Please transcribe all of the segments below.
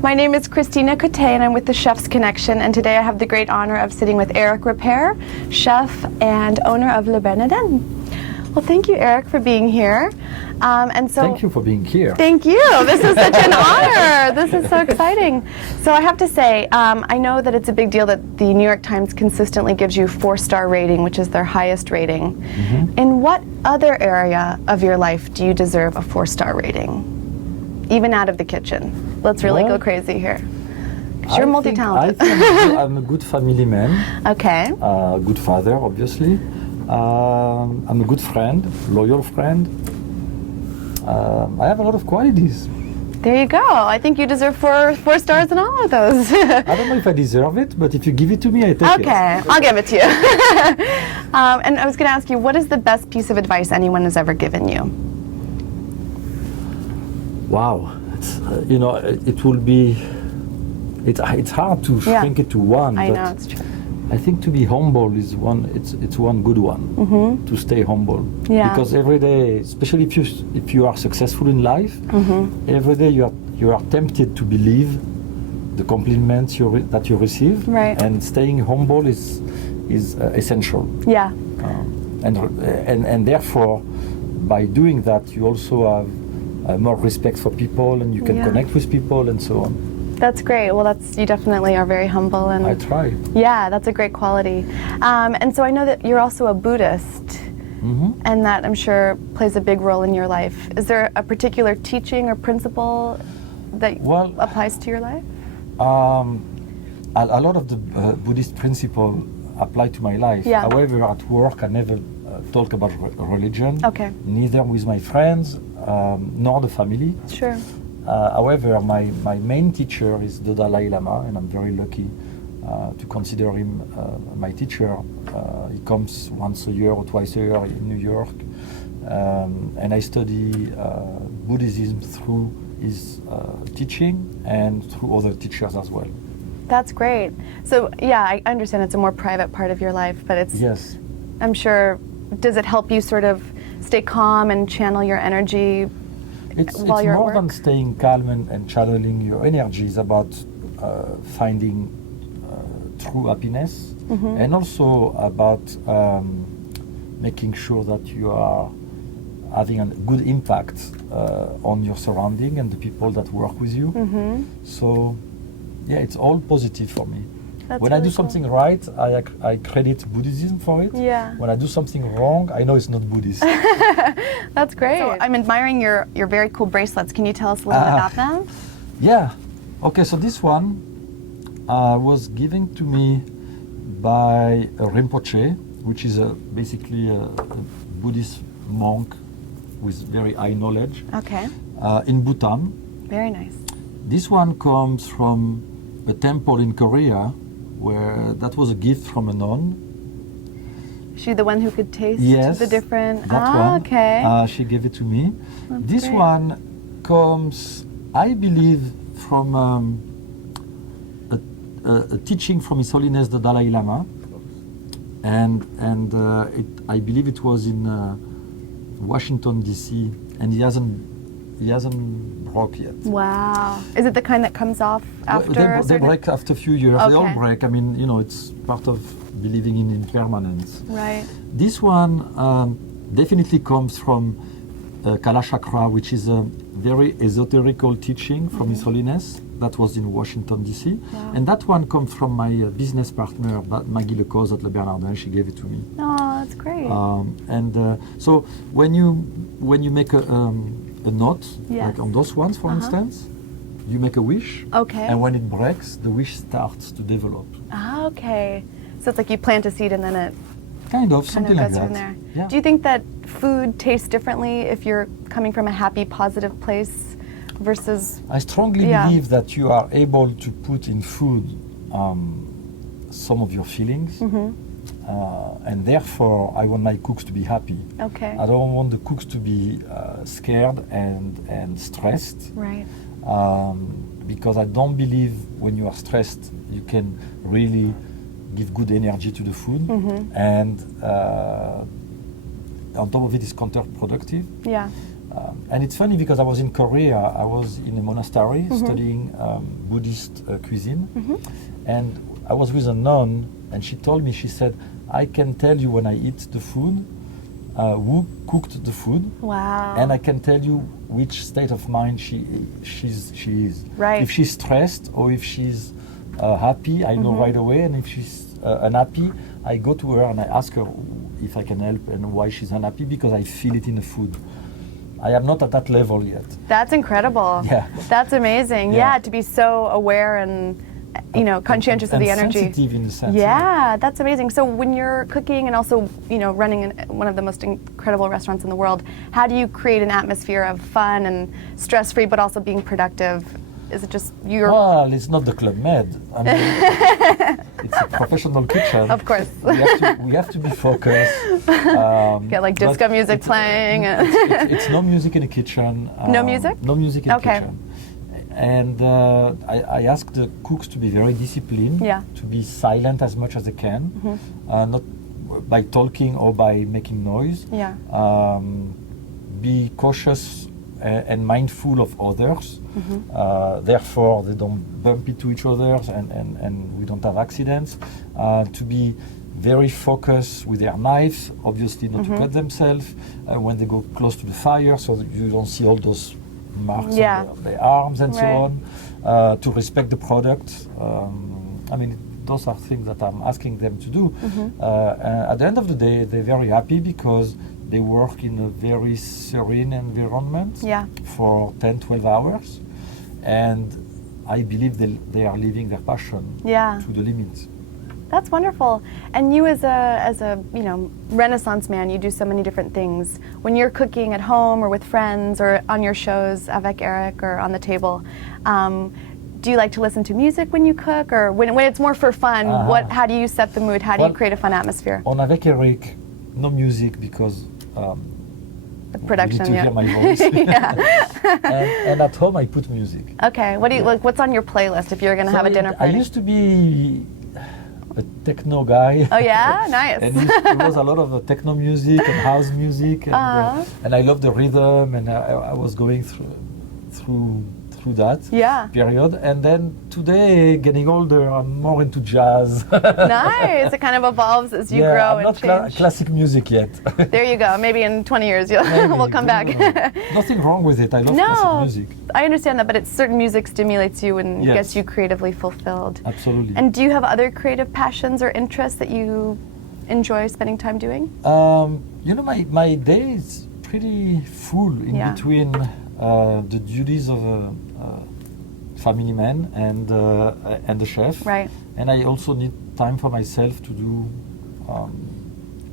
My name is Cristina Cote and I'm with the Chef's Connection, and today I have the great honor of sitting with Eric Ripert, chef and owner of Le Bernardin. Well, thank you, Eric, for being here. Thank you for being here. Thank you. This is such an honor. This is so exciting. So I have to say, I know that it's a big deal that the New York Times consistently gives you 4-star rating, which is their highest rating. Mm-hmm. In what other area of your life do you deserve a 4-star rating? Even out of the kitchen. Let's really go crazy here. Because you're multi-talented. I think I'm a good family man. Okay. Good father, obviously. I'm a good friend, loyal friend. I have a lot of qualities. There you go. I think you deserve four stars in all of those. I don't know if I deserve it, but if you give it to me, I take it. Okay, I'll give it to you. And I was going to ask you, what is the best piece of advice anyone has ever given you? Wow, it will be. It's hard to shrink it to one. I know, it's true. I think to be humble is one. It's one good one. Mm-hmm. To stay humble. Yeah. Because every day, especially if you are successful in life, mm-hmm. every day you are tempted to believe the compliments that you receive. Right. And staying humble is essential. Yeah. And therefore, by doing that, you also have more respect for people, and you can connect with people, and so on. That's great. Well, you definitely are very humble, and I try. Yeah, that's a great quality. And so I know that you're also a Buddhist, mm-hmm. and that I'm sure plays a big role in your life. Is there a particular teaching or principle that applies to your life? A lot of the Buddhist principles apply to my life. Yeah. However, at work, I never talk about religion. Okay. Neither with my friends nor the family. Sure. However, my main teacher is the Dalai Lama, and I'm very lucky to consider him my teacher. He comes once a year or twice a year in New York, and I study Buddhism through his teaching and through other teachers as well. That's great. So yeah, I understand it's a more private part of your life, but it's, yes, I'm sure, does it help you sort of stay calm and channel your energy? It's more than staying calm and channeling your energy. It's about finding true happiness, mm-hmm. and also about making sure that you are having a good impact on your surrounding and the people that work with you. Mm-hmm. So, yeah, it's all positive for me. That's when really I do something right, I credit Buddhism for it. Yeah. When I do something wrong, I know it's not Buddhist. That's great. So I'm admiring your very cool bracelets. Can you tell us a little bit about them? Yeah. Okay, so this one was given to me by a Rinpoche, which is basically a Buddhist monk with very high knowledge. Okay. In Bhutan. Very nice. This one comes from a temple in Korea, where that was a gift from a nun. She the one who could taste the different... that one. Okay. She gave it to me. That's this great. One comes, I believe, from a teaching from His Holiness the Dalai Lama, and I believe it was in Washington D.C. and he hasn't broke yet. Wow. Is it the kind that comes off after? They break after a few years. Okay. They all break. I mean, it's part of believing in impermanence. Right. This one definitely comes from Kala Chakra, which is a very esoterical teaching from His Holiness. That was in Washington, D.C. Wow. And that one comes from my business partner, Maggie Lecause at Le Bernardin. She gave it to me. Oh, that's great. So when you make a knot, like on those ones, for instance, you make a wish. Okay. And when it breaks, the wish starts to develop. Ah, okay. So it's like you plant a seed and then it something like that. From there. Yeah. Do you think that food tastes differently if you're coming from a happy, positive place versus... I strongly believe that you are able to put in food some of your feelings. Mm-hmm. And therefore, I want my cooks to be happy. Okay. I don't want the cooks to be scared and stressed. Right. Because I don't believe when you are stressed, you can really give good energy to the food. Mm-hmm. And on top of it, it's counterproductive. Yeah. And it's funny because I was in Korea, I was in a monastery studying Buddhist cuisine, and I was with a nun, and she told me, she said, I can tell you when I eat the food, who cooked the food, and I can tell you which state of mind she is. Right. If she's stressed or if she's happy, I know right away, and if she's unhappy, I go to her and I ask her if I can help and why she's unhappy, because I feel it in the food. I am not at that level yet. That's incredible. Yeah. That's amazing. Yeah, to be so aware and conscientious of the energy. Sensitive in the sense. Yeah, that's amazing. So when you're cooking and also, running one of the most incredible restaurants in the world, how do you create an atmosphere of fun and stress-free, but also being productive? Is it just your... Well, it's not the Club Med. I mean, it's a professional kitchen. Of course. We have to be focused. Get like disco music playing. It's no music in the kitchen. No music? No music in the kitchen. And I ask the cooks to be very disciplined, to be silent as much as they can, not by talking or by making noise. Yeah. Be cautious and mindful of others. Therefore, they don't bump into each other and we don't have accidents. To be very focused with their knife, obviously not to cut themselves when they go close to the fire, so that you don't see all those marks on their arms and so on. To respect the product. I mean, those are things that I'm asking them to do. At the end of the day, they're very happy because they work in a very serene environment for 10, 12 hours. And I believe they are living their passion to the limit. That's wonderful. And you as a Renaissance man, you do so many different things. When you're cooking at home or with friends or on your shows, avec Eric or on the table, do you like to listen to music when you cook, or when it's more for fun, how do you set the mood? How do you create a fun atmosphere? On avec Eric, no music because the production, you need to hear my voice. and at home I put music. Okay, what do you what's on your playlist if you're going to have a dinner party? I used to be a techno guy. Oh yeah, nice. And there was a lot of techno music and house music, and I love the rhythm, and I was going through that period. And then today, getting older, I'm more into jazz. Nice. It kind of evolves as you grow I'm and not change. Classic music yet. There you go. Maybe in 20 years we'll come back. Nothing wrong with it. I love classic music. I understand that, but it's certain music stimulates you and gets you creatively fulfilled. Absolutely. And do you have other creative passions or interests that you enjoy spending time doing? My day is pretty full in between the duties of a family man and the chef. Right. And I also need time for myself to do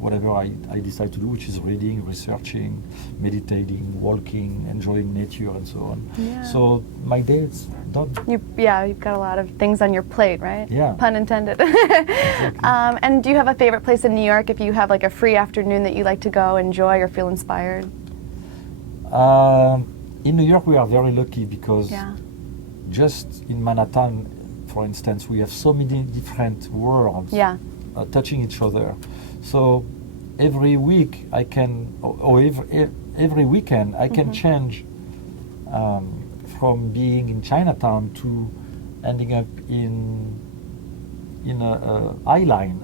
whatever I decide to do, which is reading, researching, meditating, walking, enjoying nature, and so on. Yeah. So my day is done. You've got a lot of things on your plate, right? Yeah. Pun intended. Exactly. And do you have a favorite place in New York if you have like a free afternoon that you like to go enjoy or feel inspired? In New York, we are very lucky because just in Manhattan, for instance, we have so many different worlds touching each other. So every week I can, or every weekend I can change from being in Chinatown to ending up in a eye line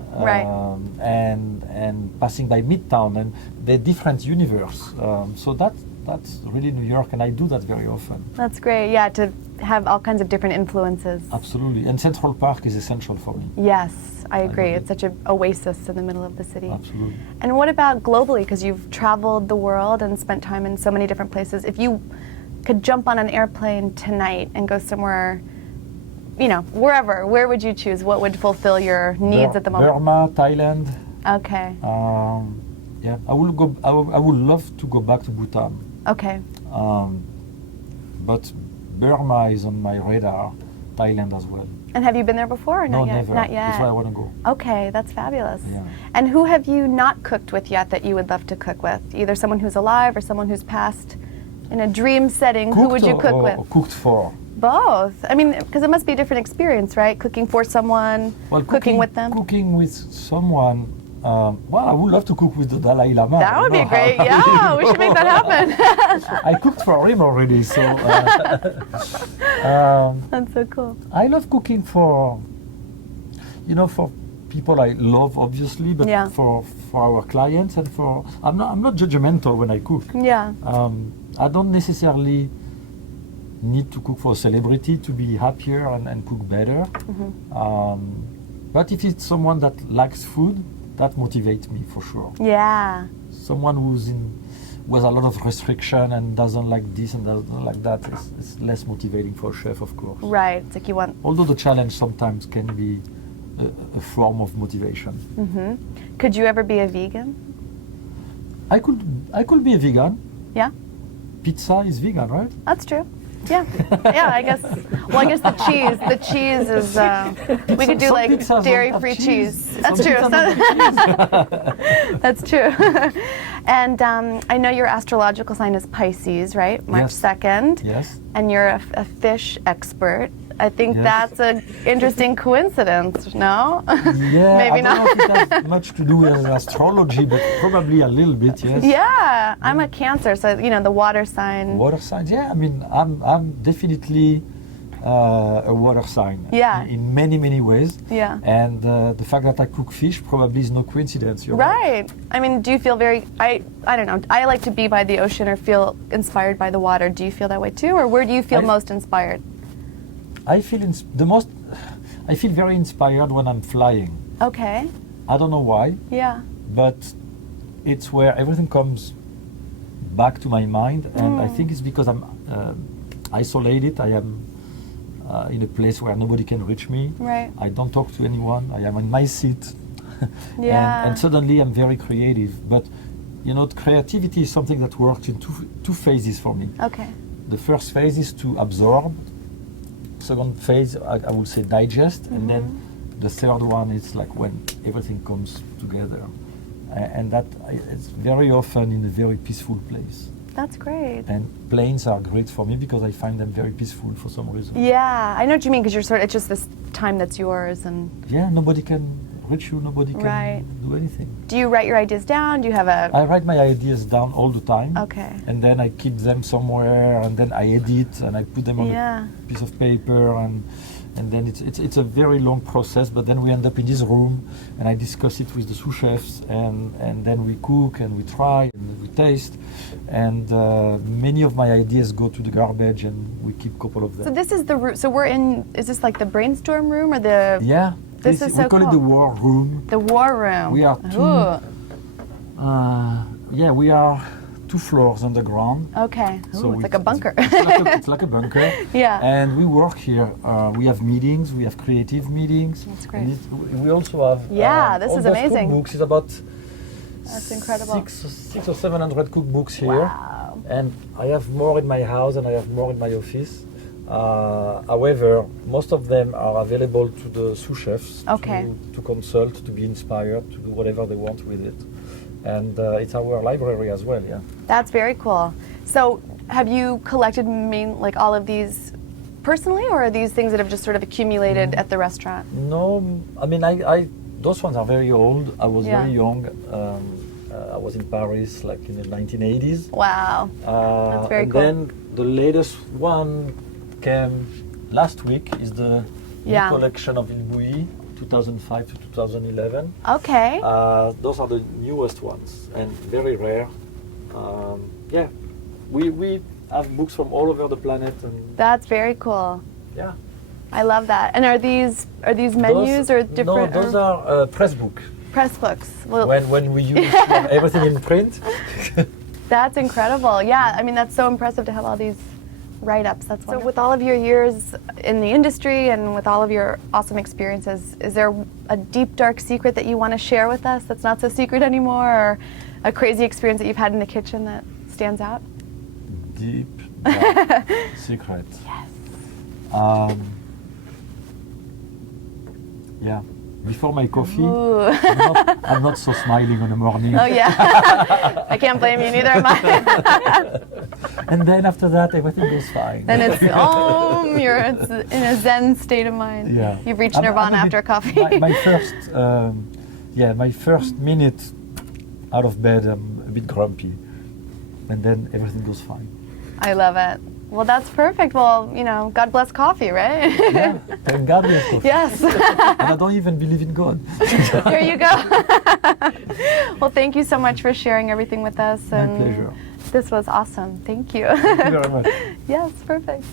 and passing by Midtown, and the different universe. So that's really New York, and I do that very often. That's great, to have all kinds of different influences. Absolutely, and Central Park is essential for me. Yes, I agree. It's such an oasis in the middle of the city. Absolutely. And what about globally, because you've traveled the world and spent time in so many different places. If you could jump on an airplane tonight and go somewhere, wherever, where would you choose? What would fulfill your needs at the moment? Burma, Thailand. Okay. I would love to go back to Bhutan. Okay. But Burma is on my radar, Thailand as well. And have you been there before or not yet? Never. Not yet. That's why I want to go. Okay, that's fabulous. Yeah. And who have you not cooked with yet that you would love to cook with? Either someone who's alive or someone who's passed. In a dream setting, who would you cook with? Or cooked for? Both. I mean, because it must be a different experience, right? Cooking for someone, cooking with them. Cooking with someone Well, I would love to cook with the Dalai Lama. That would be great. Yeah, we should make that happen. I cooked for him already, so. That's so cool. I love cooking for people I love, obviously, but for our clients and for. I'm not judgmental when I cook. Yeah. I don't necessarily need to cook for a celebrity to be happier and cook better. But if it's someone that likes food, that motivates me for sure. Yeah. Someone who's with a lot of restriction and doesn't like this and doesn't like that, it's less motivating for a chef, of course. Right. It's like you want. Although the challenge sometimes can be a form of motivation. Could you ever be a vegan? I could be a vegan. Yeah. Pizza is vegan, right? That's true. Yeah, yeah. I guess. Well, I guess the cheese is. We could do like dairy-free cheese. That's true. That's true. And I know your astrological sign is Pisces, right? March 2nd. Yes. And you're a fish expert. I think that's an interesting coincidence, no? Yeah, Maybe not. I don't know if it has much to do with astrology, but probably a little bit, yes. Yeah, I'm a Cancer, so the water sign. Water signs, yeah. I mean, I'm definitely a water sign. Yeah. In many, many ways. Yeah. And the fact that I cook fish probably is no coincidence. You're right. I mean, do you feel very? I don't know. I like to be by the ocean or feel inspired by the water. Do you feel that way too, or where do you feel most inspired? I feel I feel very inspired when I'm flying. Okay. I don't know why. Yeah. But it's where everything comes back to my mind, and I think it's because I'm isolated. I am in a place where nobody can reach me. Right. I don't talk to anyone. I am in my seat. Yeah. and suddenly I'm very creative. But creativity is something that works in two phases for me. Okay. The first phase is to absorb. Second phase, I would say digest, and then the third one is like when everything comes together, and that it's very often in a very peaceful place. That's great. And planes are great for me because I find them very peaceful for some reason. Yeah, I know what you mean, because it's just this time that's yours, and nobody can reach you, nobody can do anything. Do you write your ideas down? Do you have I write my ideas down all the time. Okay. And then I keep them somewhere, and then I edit and I put them on a piece of paper, and then it's a very long process. But then we end up in this room, and I discuss it with the sous chefs, and then we cook and we try and we taste, and many of my ideas go to the garbage, and we keep a couple of them. So this is the room. So we're in. Is this like the brainstorm room or the? Yeah. This is so cool. We call it the war room. The war room. We are we are 2 floors underground. Okay. So it's like a bunker. It's like a bunker. Yeah. And we work here. We have meetings. We have creative meetings. That's great. We also have. This is amazing. Cookbooks. It's about. That's incredible. 600 or 700 cookbooks here. Wow. And I have more in my house and I have more in my office. However, most of them are available to the sous chefs to consult, to be inspired, to do whatever they want with it. And it's our library as well, yeah. That's very cool. So have you collected all of these personally, or are these things that have just sort of accumulated at the restaurant? No, I mean, those ones are very old. I was very young. I was in Paris like in the 1980s. Wow, that's very cool. And then the latest one came last week, is the new collection of Il Bouilly, 2005 to 2011. Okay. Those are the newest ones and very rare. We have books from all over the planet. And that's very cool. Yeah. I love that. And are these menus or different? No, those are press book. Press books. Well, when we use everything in print. That's incredible. Yeah, I mean, that's so impressive to have all these write-ups. That's wonderful. So with all of your years in the industry and with all of your awesome experiences, is there a deep, dark secret that you want to share with us that's not so secret anymore, or a crazy experience that you've had in the kitchen that stands out? Deep, dark secret. Yes. Yeah. Before my coffee, I'm not so smiling in the morning. Oh yeah, I can't blame you, neither am I. And then after that, everything goes fine. Then it's you're in a Zen state of mind. Yeah. You've reached nirvana after a coffee. My first Yeah, my first minute out of bed, I'm a bit grumpy, and then everything goes fine. I love it. Well, that's perfect. Well, you know, God bless coffee, right? Yeah, thank God we have coffee. Yes. And I don't even believe in God. Here you go. Well, thank you so much for sharing everything with us. My pleasure. This was awesome. Thank you. Thank you very much. Yes, perfect.